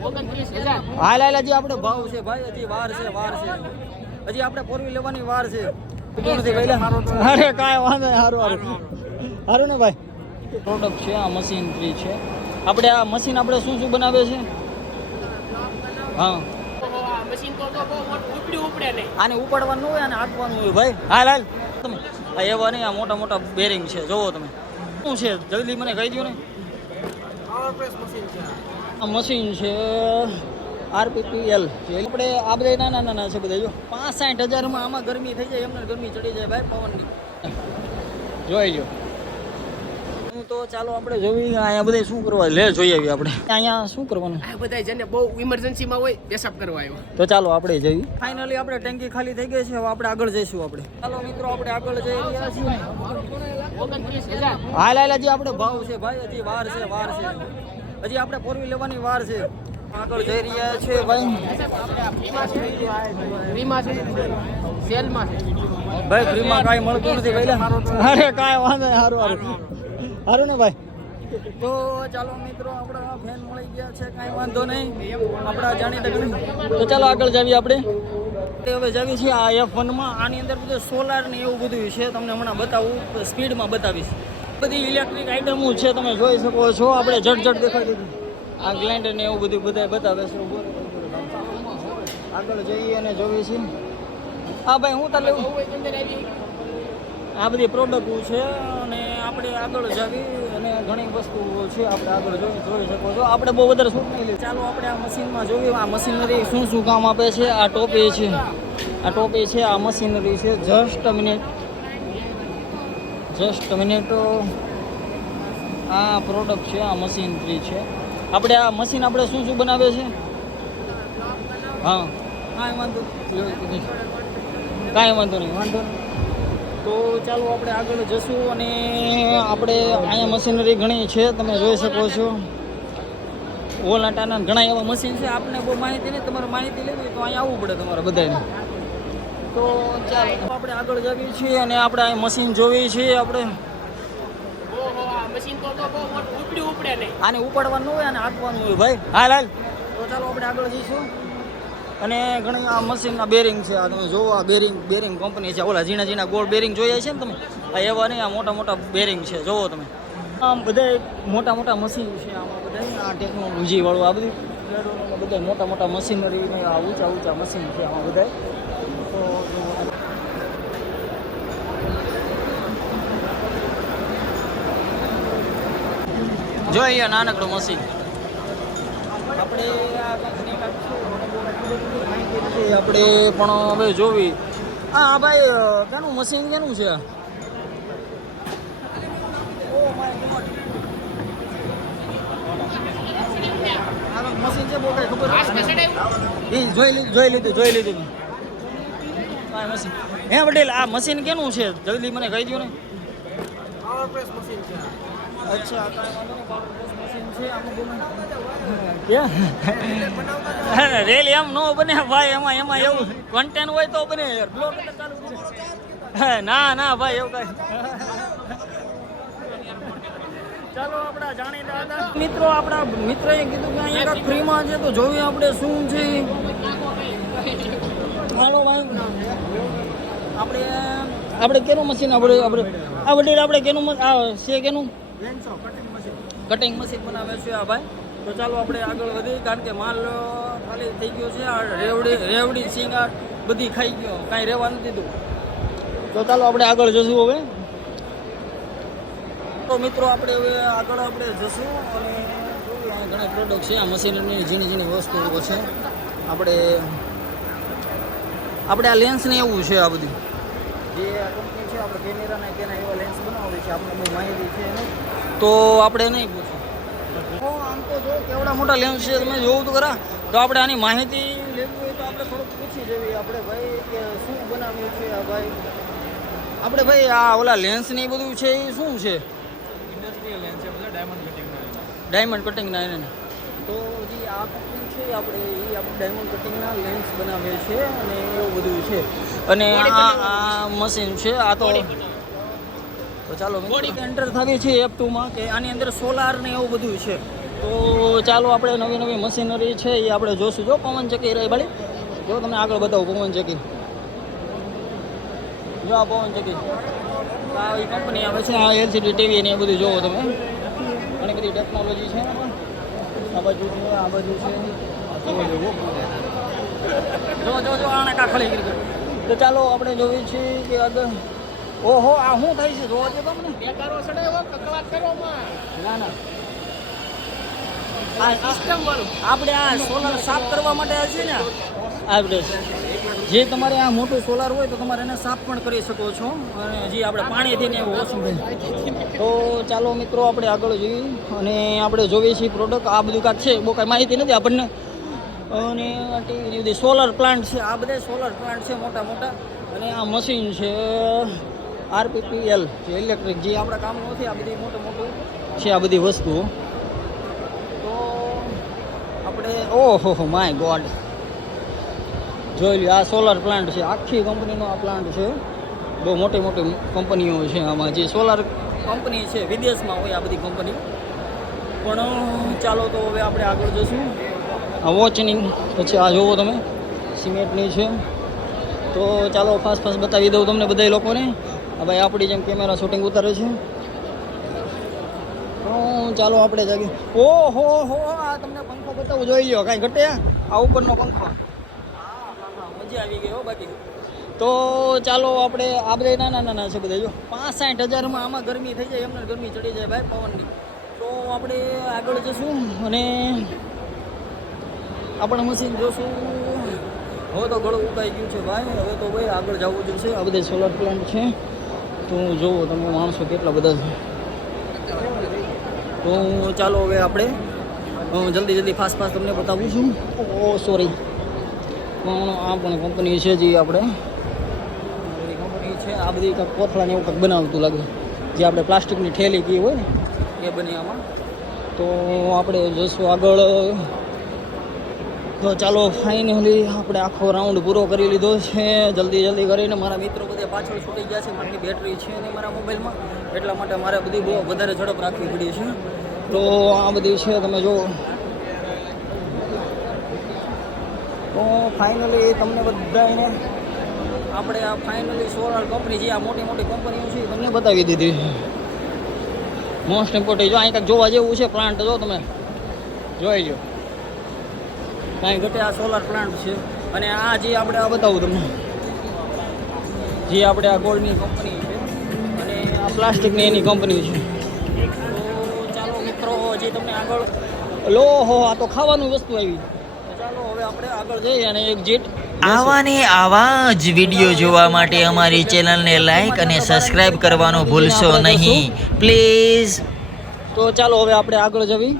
હાલ હાલ હજી આપણે ભાવ છે ભાઈ, હજી વાર છે હજી આપણે પોરવી લેવાની વાર છે. અરે કાંઈ વાંધો નહીં, સારું ને ભાઈ. પ્રોડક્ટ છે આ મશીનરી છે. આપણે આ મશીન આપણે શું બનાવે છે? હા, આને ઉપાડવાનું હોય અને હાંકવાનું હોય ભાઈ. હાલ તમે એવા નહીં, આ મોટા મોટા બેરિંગ છે, જોવો તમે. શું છે જલ્દી મને કહી દો ને. આ મશીન છે RPPL. આપણે આ બધા નાના છે બધા. જો 65,000માં આમાં ગરમી થઈ જાય, એમને ગરમી ચડી જાય ભાઈ પવનની. જોઈ લો. તો ચાલો આપણે જોવી અહીંયા બધા શું કરવા લે જોઈએ આવીએ આપણે. અહીંયા શું કરવાનું? આ બધા જેને બહુ ઇમરજન્સીમાં હોય પેશાબ કરવા આવ્યો. તો ચાલો આપણે જઈએ. ફાઇનલી આપણે ટેન્કી ખાલી થઈ ગઈ છે, હવે આપણે આગળ જઈશું. આપણે ચાલો મિત્રો આપણે આગળ જઈ રહ્યા છીએ. 29,000. હાલ હજી આપણે ભાવ છે ભાઈ, હજી વાર છે હજી આપણે પોરવી લેવાની વાર છે. આગળ જઈ રહ્યા છે ભાઈ. ફ્રીમાં છે, સેલમાં છે ભાઈ. ફ્રીમાં કાંઈ મળતું નથી ભાઈ. અરે કાંઈ વાંધો નહીં, સારું ને ભાઈ. તો ચાલો મિત્રો આપણા ફેન મળી ગયા છે, કાંઈ વાંધો નહીં. આપણા જાણીતા તો ચાલો આગળ જાવીએ આપણે. હવે જાવી છીએ આ F1માં. આની અંદર બધું સોલાર ને એવું બધું છે, તમને હમણાં બતાવું, સ્પીડમાં બતાવીશ. બધી ઇલેક્ટ્રિક આઇટમો છે, તમે જોઈ શકો છો. આપણે ઝટ દેખાડી દીધું. આ ગ્લાઇન્ડર ને એવું બધું બધા બતાવે છે. આગળ જઈએ અને જોઈએ છીએ. હા ભાઈ, હું તાર લેવું. આ બધી પ્રોડક્ટો છે અને આપણે આગળ જાવી અને ઘણી વસ્તુઓ છે, આપણે આગળ જોઈ શકો છો. આપણે બહુ વધારે શૂટ નહીં લઈએ. ચાલો આપણે આ મશીનમાં જોઈએ આ મશીનરી શું કામ આપે છે. આ ટોપી છે, આ મશીનરી છે. Just minute. આ પ્રોડક્ટ છે, આ મશીનરી છે. આપણે આ મશીન આપણે શું બનાવે છે? હા, કાંઈ વાંધો નહીં. તો ચાલો આપણે આગળ જશું અને આપણે અહીંયા મશીનરી ઘણી છે, તમે જોઈ શકો છો. ઓલાટાના ઘણા એવા મશીન છે. આપણે બહુ માહિતી નહીં, તમારે માહિતી લેવી તો અહીંયા આવવું પડે તમારે બધાને. તો ચાલો આપણે આગળ જઈએ છીએ અને આપણે અહીં મશીન જોવી છીએ. આપણે આને ઉપાડવાનું હોય અને હાંકવાનું હોય ભાઈ. હાલ તો ચાલો આપણે આગળ જઈશું. અને ઘણી આ મશીનના બેરિંગ છે. આ તમે જોવો, આ બેરિંગ કંપની છે. ઓલા ઝીણા ગોળ બેરિંગ જોઈએ છે ને તમે, આ એવા નહીં, આ મોટા બેરિંગ છે, જોવો તમે. આમ બધા મોટા મશીન છે આમાં બધા. આ ટેકનોલોજી વાળું આ બધી બધા મોટા મશીનરી ને આ ઊંચા મશીન છે આમાં બધા. તો જો અહીંયા નાનકડું મશીન. આપણે પણ હવે જોવી. હા ભાઈ, કેનું મશીન કેનું છે? મશીન છે બહુ કઈ ખબર જોઈ લીધું મશીન. હે વડીલ, આ મશીન કેનું છે જલ્દી મને કહી દો ને. અચ્છા, રેલી એમ નો બને ભાઈ. એમાં એવું કન્ટેન્ટ હોય તો બને. ના ભાઈ, એવું કઈ. ચાલો આપણા જાણીતા હતા મિત્રો, આપણા મિત્રએ કીધું કે અહીંયા કાંઈક ફ્રીમાં છે, તો જોઈએ આપણે શું છે. ચાલો ભાઈ, આપણે કેનું મશીન આપણે આ વડીલ આપણે કેનું આ છે કેનું કટિંગ મશીન બનાવે છે આ ભાઈ. તો ચાલો આપણે આગળ વધીએ, કારણ કે માલ ખાલી થઈ ગયો છે. આ રેવડી સિંગા બધી ખાઈ ગયો, કાંઈ રહેવા નથી દીધું. તો ચાલો આપણે આગળ જશું હવે. તો મિત્રો આપણે હવે આગળ જશું અને જોઈએ અહીંયા ઘણા પ્રોડક્ટ છે. આ મશીનની ઝીણી વસ્તુઓ છે. આપણે આ લેન્સ ને એવું છે. આ બધું જે કંપની છે, આપણે કેમેરાના તેના એવા લેન્સ બનાવે છે. આપણે બહુ માહિતી છે એની, તો આપણે નહીં પૂછ્યું. આમ તો જો કેવડા મોટા લેન્સ છે, તમે જોવું તો ખરા. તો આપણે આની માહિતી લેવી હોય તો આપણે થોડુંક પૂછી જોઈએ આપણે ભાઈ કે શું બનાવ્યું છે આ ભાઈ. આપણે ભાઈ આ ઓલા લેન્સ ને એ બધું છે એ શું છે? ઇન્ડસ્ટ્રીયલ લેન્સ છે, બધા ડાયમંડ કટિંગના એને. તો જે આ કંપની છે આપણે ડાયમંડ કટિંગના લેન્સ બનાવે છે અને એવું બધું છે. અને આ મશીન છે. આ તો ચાલો એન્ટર થવી છે F2માં કે આની અંદર સોલાર ને એવું બધું છે. તો ચાલો આપણે નવી નવી મશીનરી છે એ આપણે જોશું. જો પવન ચક્કી રહી ભાઈ, જો તમને આગળ બતાવું પવન ચક્કી. જો આ પવન ચક્કી, આ એ કંપની આવે છે. આ એલસીડી ટીવી ને એ બધું જોવો તમે, ઘણી બધી ટેકનોલોજી છે. આ બાજુ છે, આ બાજુ છે. જો જો જો આને કાખળી કરી. તો ચાલો આપણે જોઈએ છીએ કે આગળ. ઓહો, આ શું થાય છે જોવા દે તમને. બેકારો સડાયો કકવાટ કરવામાં. ના ના, આ સિસ્ટમ વાળું. આપણે આ સોલાર સાફ કરવા માટે છે ને, આપણે જે તમારે આ મોટું સોલાર હોય તો તમારે એને સાફ પણ કરી શકો છો, અને જે આપણે પાણીથી ને એવું ઓછું થાય. તો ચાલો મિત્રો આપણે આગળ જોઈએ અને આપણે જોઈએ છીએ પ્રોડક્ટ. આ બધું કાંક છે, બહુ કાંઈ માહિતી નથી આપણને. અને ટીવી બધી સોલાર પ્લાન્ટ છે, આ બધા સોલાર પ્લાન્ટ છે મોટા મોટા. અને આ મશીન છે RPPL, જે ઇલેક્ટ્રિક, જે આપણા કામનું નથી. આ બધી મોટું મોટું છે આ બધી વસ્તુઓ. તો આપણે ઓહો માય ગોડ, જોઈ લો આ સોલાર પ્લાન્ટ છે. આખી કંપનીનો આ પ્લાન્ટ છે. બહુ મોટી મોટી કંપનીઓ છે આમાં. જે સોલાર કંપની છે વિદેશમાં હોય આ બધી કંપની. પણ ચાલો તો હવે આપણે આગળ જઈશું. આ વોચની પછી આ જોવો તમે, સિમેન્ટની છે. તો ચાલો ફાસ્ટ ફાસ્ટ બતાવી દઉં તમને બધા લોકોને. આ ભાઈ આપણી જેમ કેમેરા શૂટિંગ ઉતારે છે. તો ચાલો આપણે જાગીએ. ઓહો હો, આ તમને પંખો બતાવું, જોઈ લો. કાંઈ ઘટે આ ઉપરનો પંખો. મજા આવી ગઈ હો બાકી. તો ચાલો આપણે આ બધા નાના નાના છે બધા. જો 65,000માં આમાં ગરમી થઈ જાય, એમને ગરમી ચડી જાય ભાઈ પવનની. તો આપણે આગળ જઈશું અને આપણે મશીન જોશું. હવે તો ગળું ઉકાઈ ગયું છે ભાઈ. હવે તો ભાઈ આગળ જવું જોઈશે. આ બધા સોલાર પ્લાન્ટ છે. તો જુઓ તમે માણસો કેટલા બધા છે. તો ચાલો હવે આપણે જલ્દી જલ્દી ફાસ્ટ ફાસ્ટ તમને બતાવું છું. ઓ સોરી, પણ આ પણ કંપની છે જે આપણે કંપની છે. આ બધી કંઈક કોથળાને એવું કંઈક બનાવતું લાગે, જે આપણે પ્લાસ્ટિકની થેલી કી હોય ને એ બની આમાં. તો આપણે જઈશું આગળ. તો ચાલો ફાઇનલી આપણે આખો રાઉન્ડ પૂરો કરી લીધો છે જલ્દી જલ્દી કરીને. મારા મિત્રો બધા પાછળ છૂટી ગયા છે, મારી બેટરી છે ને મારા મોબાઈલમાં, એટલા માટે મારે બધી બહુ વધારે ઝડપ રાખવી પડી છે. તો આ બધી છે તમે જુઓ. તો ફાઇનલી તમને બધાને આપણે આ ફાઇનલી સોલાર કંપની, જે આ મોટી મોટી કંપનીઓ છે તમને બતાવી દીધી. મોસ્ટ ઇમ્પોર્ટન્ટ જો અહીં કાંઈક જોવા જેવું છે પ્લાન્ટ, જો તમે જોઈ લો. કાંઈ ઘટે આ સોલાર પ્લાન્ટ છે. અને આ જે આપણે આ બતાવું તમને, જે આપણે આ ગોલ્ડની કંપની છે અને આ પ્લાસ્ટિકની એની કંપની છે. તો ચાલો મિત્રો, જે તમને આગળ લો હો, આ તો ખાવાનું વસ્તુ આવી. ચાલો હવે આપણે આગળ જઈએ અને એક જેટ આવા ને આવા જ વિડીયો જોવા માટે અમારી ચેનલને લાઈક અને સબસ્ક્રાઇબ કરવાનું ભૂલશો નહીં પ્લીઝ. તો ચાલો હવે આપણે આગળ જવી.